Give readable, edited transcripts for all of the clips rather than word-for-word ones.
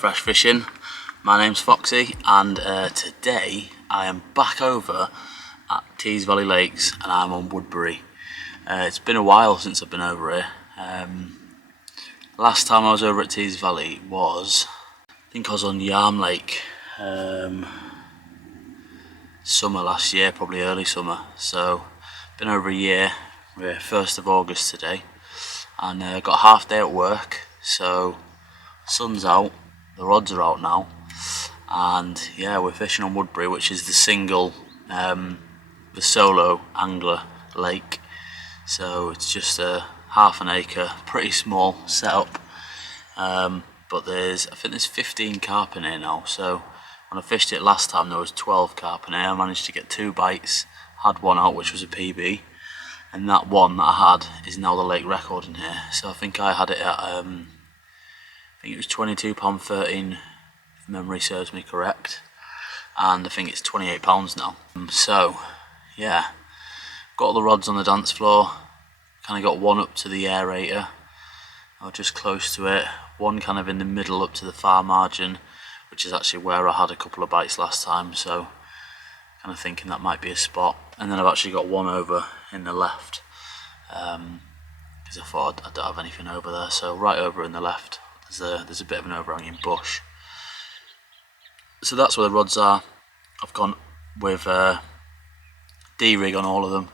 Fresh Fishing. My name's Foxy, and today I am back over at Tees Valley Lakes and I'm on Woodbury. It's been a while since I've been over here. Last time I was over at Tees Valley was, I think I was on Yarm Lake summer last year, probably early summer. So been over a year. We're 1st of August today, and got a half day at work, so sun's out, the rods are out now, and yeah, we're fishing on Woodbury, which is the solo angler lake. So it's just a half an acre, pretty small setup, but I think there's 15 carp in here now. So when I fished it last time there was 12 carp in here. I managed to get 2 bites, had one out which was a PB, and that one that I had is now the lake record in here. So I think I had it at I think it was £22.13 if memory serves me correct, and I think it's £28 now. So yeah, got all the rods on the dance floor, kind of got one up to the aerator, or just close to it, one kind of in the middle up to the far margin, which is actually where I had a couple of bites last time, so kind of thinking that might be a spot. And then I've actually got one over in the left, because I thought I don't have anything over there. So right over in the left, there's a bit of an overhanging bush. So that's where the rods are. I've gone with D-rig on all of them.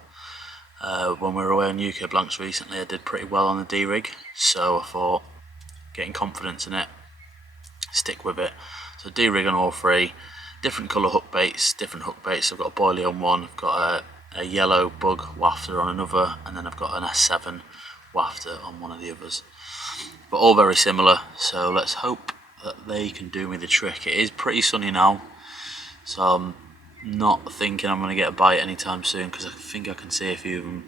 When we were away on UK Blanks recently, I did pretty well on the D-rig, so I thought, getting confidence in it, stick with it. So D-rig on all three, different colour hook baits, I've got a boilie on one, I've got a yellow bug wafter on another, and then I've got an S7 wafter on one of the others. But all very similar, so let's hope that they can do me the trick. It is pretty sunny now, so I'm not thinking I'm going to get a bite anytime soon, because I think I can see a few of them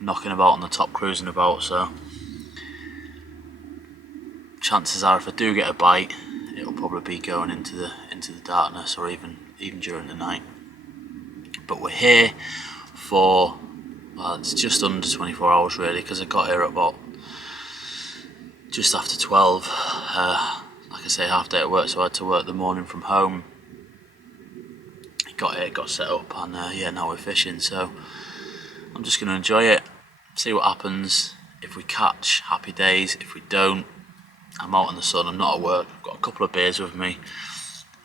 knocking about on the top, cruising about. So chances are, if I do get a bite, it'll probably be going into the darkness, or even during the night. But we're here for, well, it's just under 24 hours really, because I got here at about just after 12. Like I say, half day at work, so I had to work the morning from home. Got here, got set up, and yeah, now we're fishing. So I'm just going to enjoy it, see what happens. If we catch, happy days. If we don't, I'm out in the sun, I'm not at work. I've got a couple of beers with me,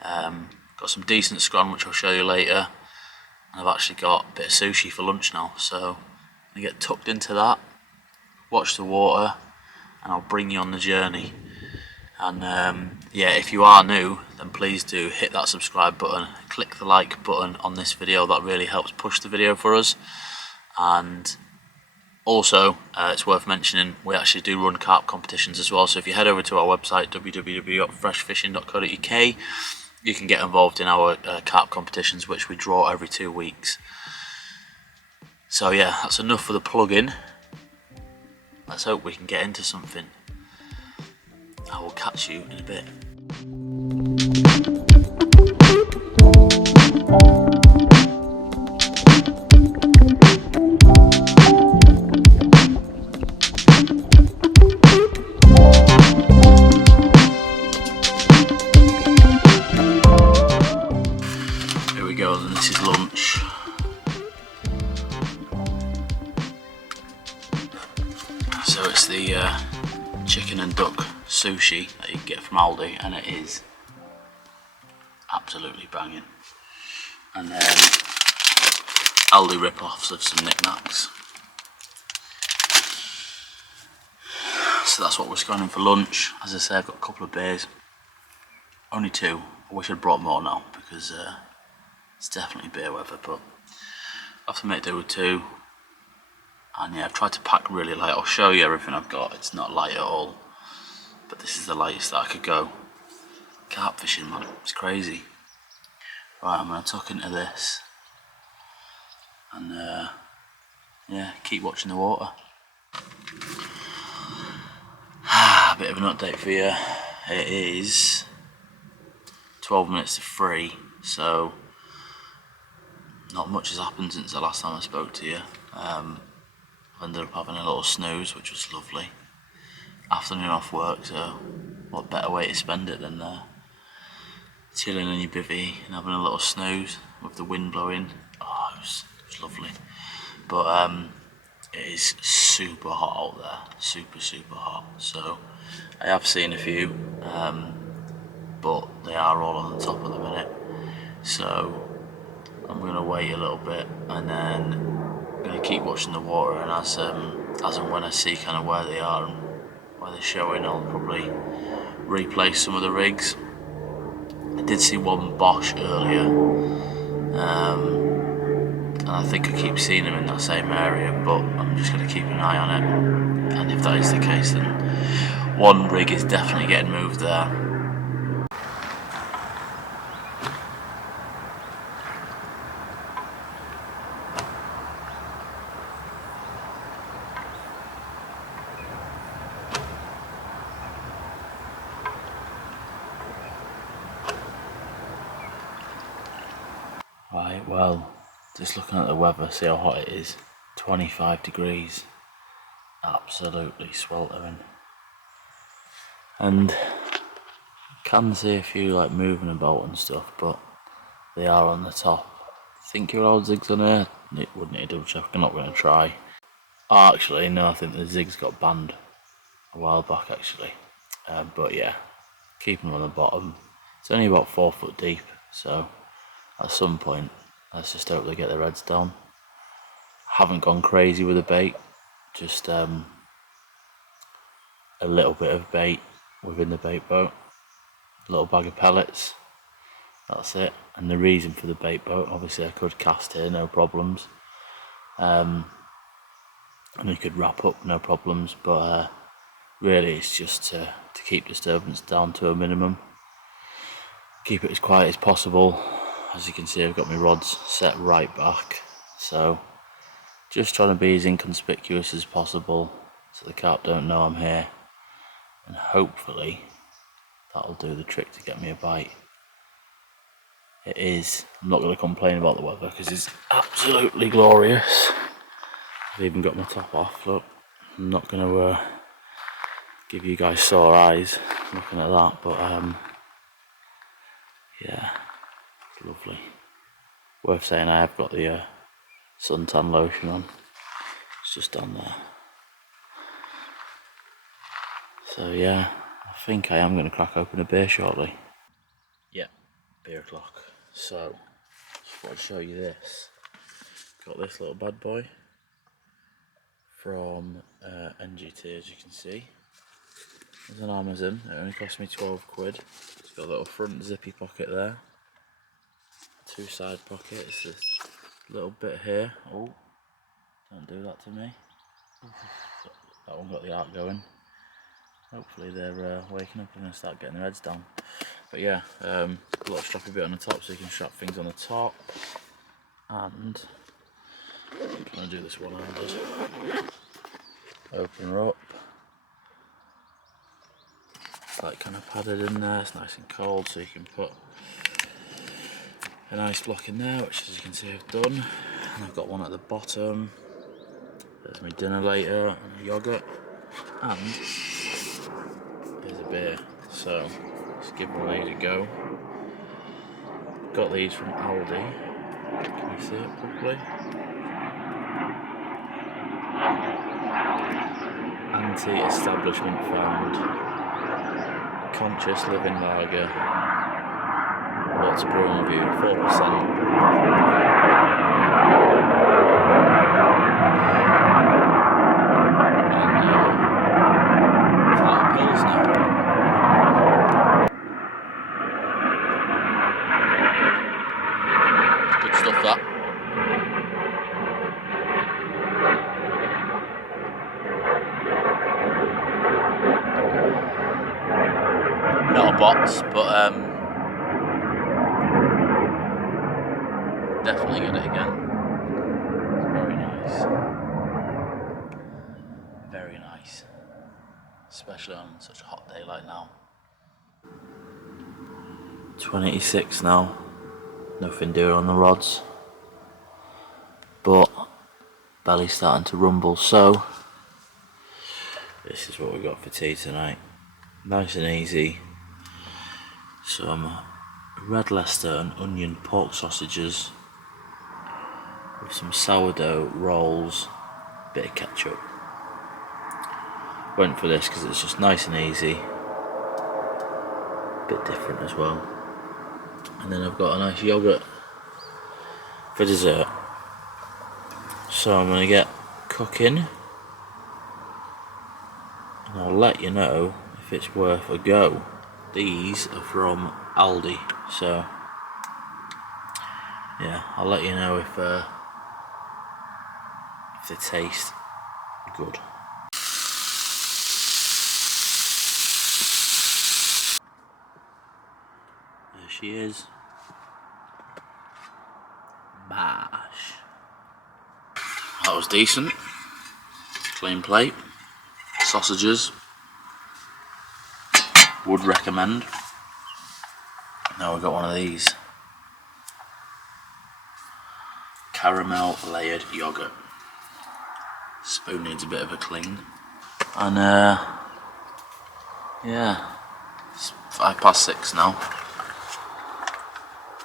got some decent scran which I'll show you later, and I've actually got a bit of sushi for lunch now. So I'm going to get tucked into that, watch the water, and I'll bring you on the journey. And yeah, if you are new, then please do hit that subscribe button, click the like button on this video. That really helps push the video for us. And also, it's worth mentioning, we actually do run carp competitions as well. So if you head over to our website, www.freshfishing.co.uk, you can get involved in our carp competitions, which we draw every 2 weeks. So yeah, that's enough for the plug-in. Let's hope we can get into something. I will catch you in a bit. Here we go, and this is lunch. So it's the chicken and duck sushi that you can get from Aldi, and it is absolutely banging. And then Aldi rip-offs of some knickknacks. So that's what we're scanning for lunch. As I say, I've got a couple of beers, only 2. I wish I'd brought more now, because it's definitely beer weather, but I have to make do with 2. And yeah, I've tried to pack really light. I'll show you everything I've got. It's not light at all, but this is the lightest that I could go. Carp fishing, man, it's crazy. Right, I'm going to tuck into this, and yeah, keep watching the water. A bit of an update for you. It is 12 minutes to 3, so not much has happened since the last time I spoke to you. I've ended up having a little snooze, which was lovely. Afternoon off work, so what better way to spend it than chilling in your bivvy and having a little snooze with the wind blowing. Oh, it was lovely. But it is super hot out there, super hot. So I have seen a few, but they are all on the top at the minute. So I'm going to wait a little bit and then I'm going to keep watching the water, and as and when I see kind of where they are and where they're showing, I'll probably replace some of the rigs. I did see one Bosch earlier, and I think I keep seeing them in that same area, but I'm just going to keep an eye on it, and if that is the case, then one rig is definitely getting moved there. Right, well, just looking at the weather, see how hot it is. 25 degrees. Absolutely sweltering. And I can see a few like moving about and stuff, but they are on the top. Think your old zig's on here? It wouldn't need a double check, I'm not going to try. Oh, actually, no, I think the zigs got banned a while back actually. But yeah, keep them on the bottom. It's only about 4 foot deep, so at some point, let's just hope they get their heads down. Haven't gone crazy with the bait, just a little bit of bait within the bait boat, a little bag of pellets, that's it. And the reason for the bait boat, obviously I could cast here, no problems, and we could wrap up, no problems, but really it's just to keep disturbance down to a minimum, keep it as quiet as possible. As you can see, I've got my rods set right back, so just trying to be as inconspicuous as possible so the carp don't know I'm here, and hopefully that'll do the trick to get me a bite. It is. I'm not going to complain about the weather because it's absolutely glorious. I've even got my top off, look. I'm not going to give you guys sore eyes looking at that, but yeah, it's lovely. Worth saying I have got the suntan lotion on. It's just on there. So yeah, I think I am going to crack open a beer shortly. Yeah, beer o'clock. So, just thought I'd show you this. Got this little bad boy from NGT, as you can see. It's on Amazon. It only cost me 12 quid. It's got a little front zippy pocket there. 2 side pockets. This little bit here. Oh, don't do that to me. That one got the arc going. Hopefully they're waking up and going to start getting their heads down. But yeah, a little strappy bit on the top so you can strap things on the top. And I'm going to do this one-handed. Open her up. It's like kind of padded in there, it's nice and cold, so you can put an ice block in there, which as you can see I've done. And I've got one at the bottom. There's my dinner later and a yoghurt. And there's a beer. So let's give one of these a go. Got these from Aldi. Can you see it properly? Anti-establishment found. Conscious living lager. Lots of brew review, 4%. Good stuff that. Not a box, but definitely get it again. It's very nice. Very nice. Especially on such a hot day like now. 26 now. Nothing doing on the rods. But belly's starting to rumble, so this is what we got for tea tonight. Nice and easy. Some red Leicester and onion pork sausages with some sourdough rolls, bit of ketchup. Went for this because it's just nice and easy, a bit different as well. And then I've got a nice yoghurt for dessert. So I'm going to get cooking and I'll let you know if it's worth a go. These are from Aldi, so yeah, I'll let you know if they taste good. There she is. Bash. That was decent. Clean plate. Sausages. Would recommend. Now we've got one of these. Caramel layered yogurt. Spoon needs a bit of a clean. And yeah, it's 6:05 now.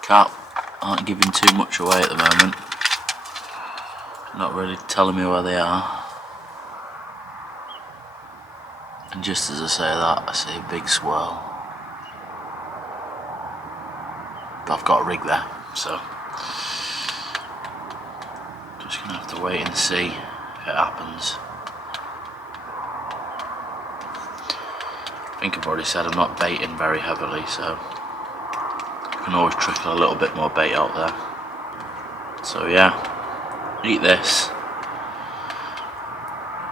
Carp aren't giving too much away at the moment. Not really telling me where they are. And just as I say that, I see a big swirl. But I've got a rig there, so just gonna have to wait and see if it happens. I think I've already said I'm not baiting very heavily, so I can always trickle a little bit more bait out there. So yeah, eat this,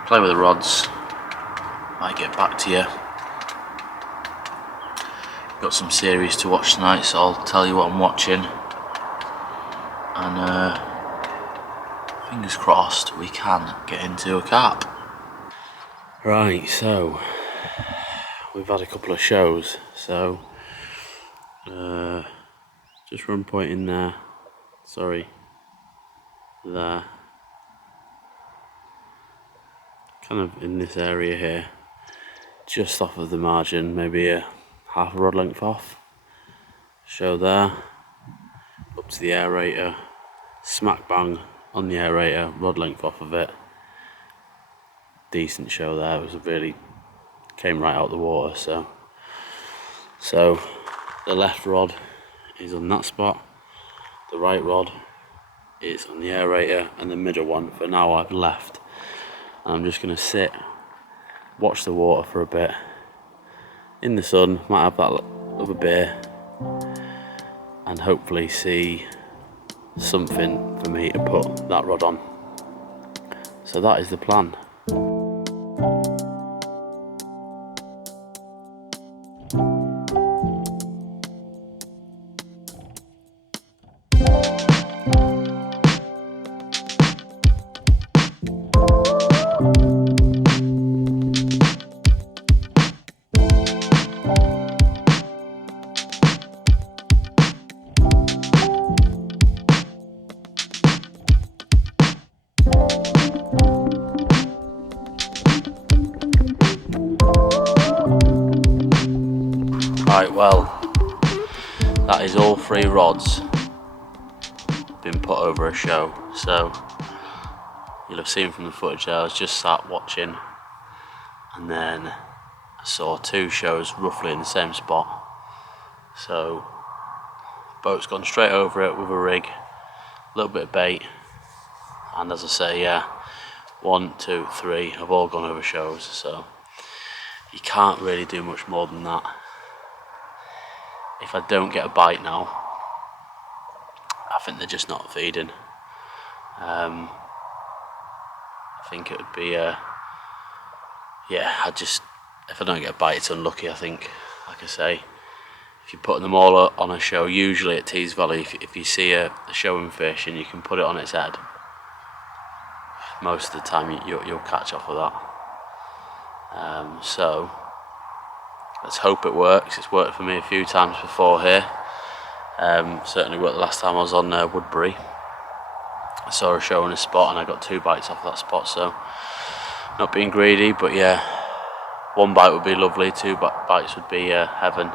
play with the rods, might get back to you. Got some series to watch tonight, so I'll tell you what I'm watching. And fingers crossed we can get into a carp. Right, so we've had a couple of shows, so just run point in there, sorry, there, kind of in this area here, just off of the margin, maybe a half a rod length off. Show there, up to the aerator, smack bang on the aerator, rod length off of it. Decent show there, it was really, came right out of the water. So the left rod is on that spot, the right rod is on the aerator, and the middle one for now I've left. And I'm just going to sit, watch the water for a bit in the sun, might have that other beer, and hopefully see something for me to put that rod on. So that is the plan. Right, well, that is all 3 rods been put over a show, so you'll have seen from the footage I was just sat watching, and then I saw 2 shows roughly in the same spot. So boat's gone straight over it with a rig, a little bit of bait, and as I say, yeah, 1, 2, 3 have all gone over shows, so you can't really do much more than that. If I don't get a bite now, I think they're just not feeding. I think it would be yeah, if I don't get a bite, it's unlucky. I think, like I say, if you're putting them all on a show, usually at Tees Valley, if you see a showing fish and you can put it on its head, most of the time you'll catch off of that. So let's hope it works. It's worked for me a few times before here. Certainly worked the last time I was on Woodbury. I saw a show in a spot and I got 2 bites off that spot, so not being greedy, but yeah, 1 bite would be lovely, 2 bites would be heaven.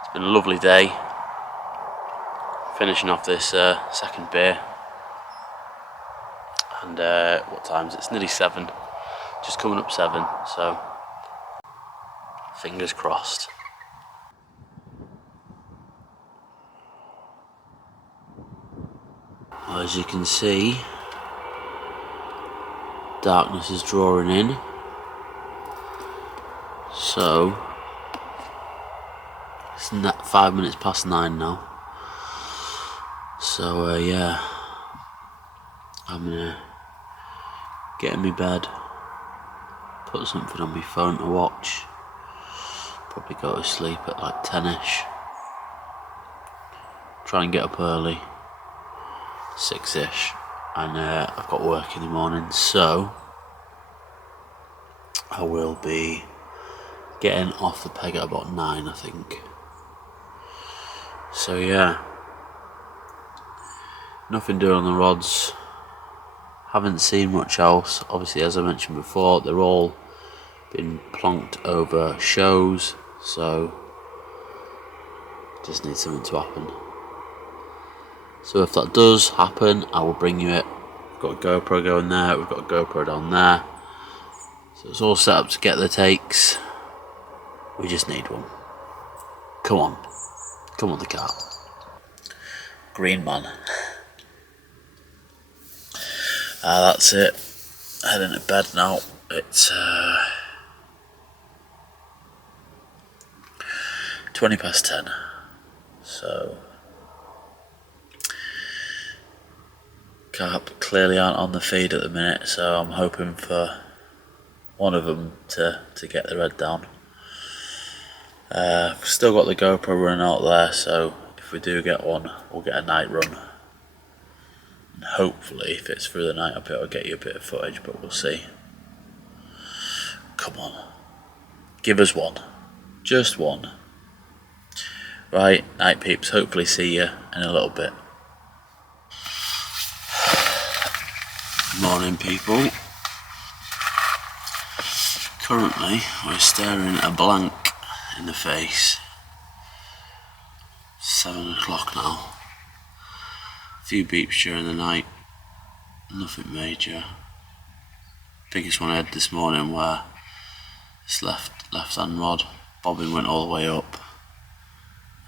It's been a lovely day, finishing off this second beer. And what time is it? It's nearly 7, just coming up 7, so fingers crossed. Well, as you can see, darkness is drawing in, so it's 5 minutes past 9 now. So yeah, I'm gonna get in my bed, put something on my phone to watch, probably go to sleep at like 10ish, try and get up early, 6ish, and I've got work in the morning, so I will be getting off the peg at about 9, I think. So yeah, nothing doing on the rods, haven't seen much else. Obviously, as I mentioned before, they're all been plonked over shows, so just need something to happen. So if that does happen, I will bring you it. We've got a GoPro going there, we've got a GoPro down there, so it's all set up to get the takes. We just need one. Come on the carp. Green man. That's it. Heading to bed now. It's 20 past 10. So carp clearly aren't on the feed at the minute, so I'm hoping for one of them to get the red down. We've still got the GoPro running out there, so if we do get one, we'll get a night run. And hopefully, if it's through the night, I'll be able to get you a bit of footage, but we'll see. Come on. Give us one. Just one. Right, night peeps, hopefully see you in a little bit. Morning people. Currently, we're staring a blank in the face. 7 o'clock now. A few beeps during the night, nothing major. Biggest one I had this morning where this left hand rod bobbin went all the way up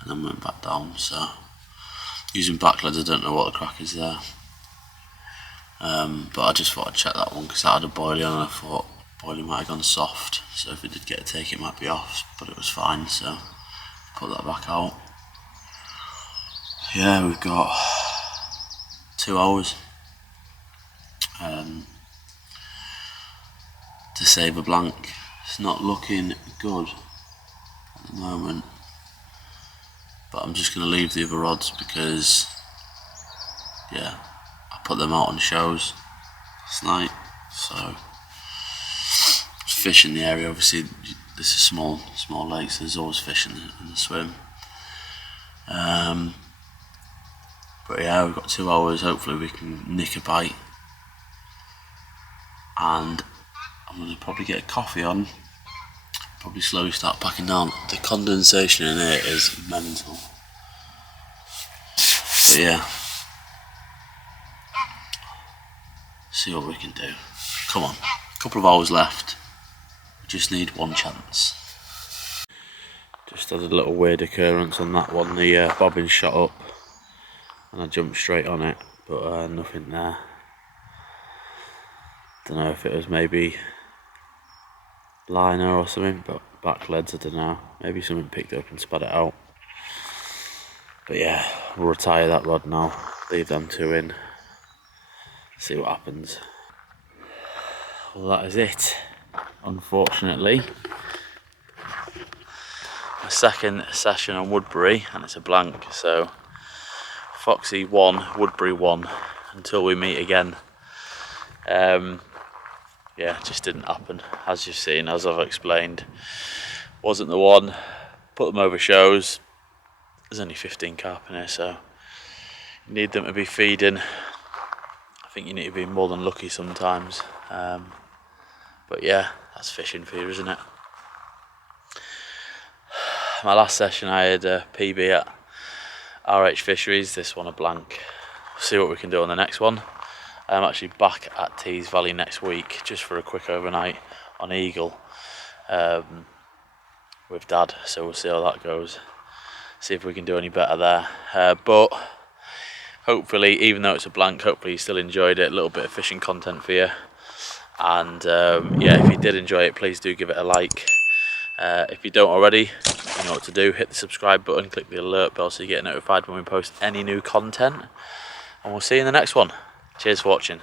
and then went back down, so using back leads, I don't know what the crack is there. But I just thought I'd check that one because that had a boilie on and I thought boilie might have gone soft, so if it did get a take it might be off, but it was fine, so put that back out. Yeah, we've got 2 hours to save a blank. It's not looking good at the moment, but I'm just going to leave the other rods because yeah, I put them out on shows last night, so fish in the area. Obviously this is small lake, so there's always fish in the swim. But yeah, we've got 2 hours, hopefully we can nick a bite, and I'm going to probably get a coffee on, probably slowly start packing down. The condensation in here is mental, but yeah, see what we can do. Come on, a couple of hours left, we just need one chance. Just had a little weird occurrence on that one, the bobbin shot up and I jumped straight on it, but nothing there. Don't know if it was maybe liner or something, but back leads, I don't know, maybe something picked it up and spat it out. But yeah, we'll retire that rod now, leave them 2 in, see what happens. Well, that is it, unfortunately. My second session on Woodbury, and it's a blank, so Foxy 1, Woodbury 1, until we meet again. Yeah, it just didn't happen, as you've seen, as I've explained. Wasn't the one, put them over shows. There's only 15 carp in here, so you need them to be feeding. I think you need to be more than lucky sometimes. But yeah, that's fishing for you, isn't it? My last session I had a PB at RH Fisheries, this one a blank. See what we can do on the next one. I'm actually back at Tees Valley next week just for a quick overnight on Eagle with Dad, so we'll see how that goes, see if we can do any better there. But hopefully, even though it's a blank, hopefully you still enjoyed it. A little bit of fishing content for you, and yeah, if you did enjoy it, please do give it a like. If you don't already, you know what to do. Hit the subscribe button, click the alert bell so you get notified when we post any new content, and we'll see you in the next one. Cheers for watching.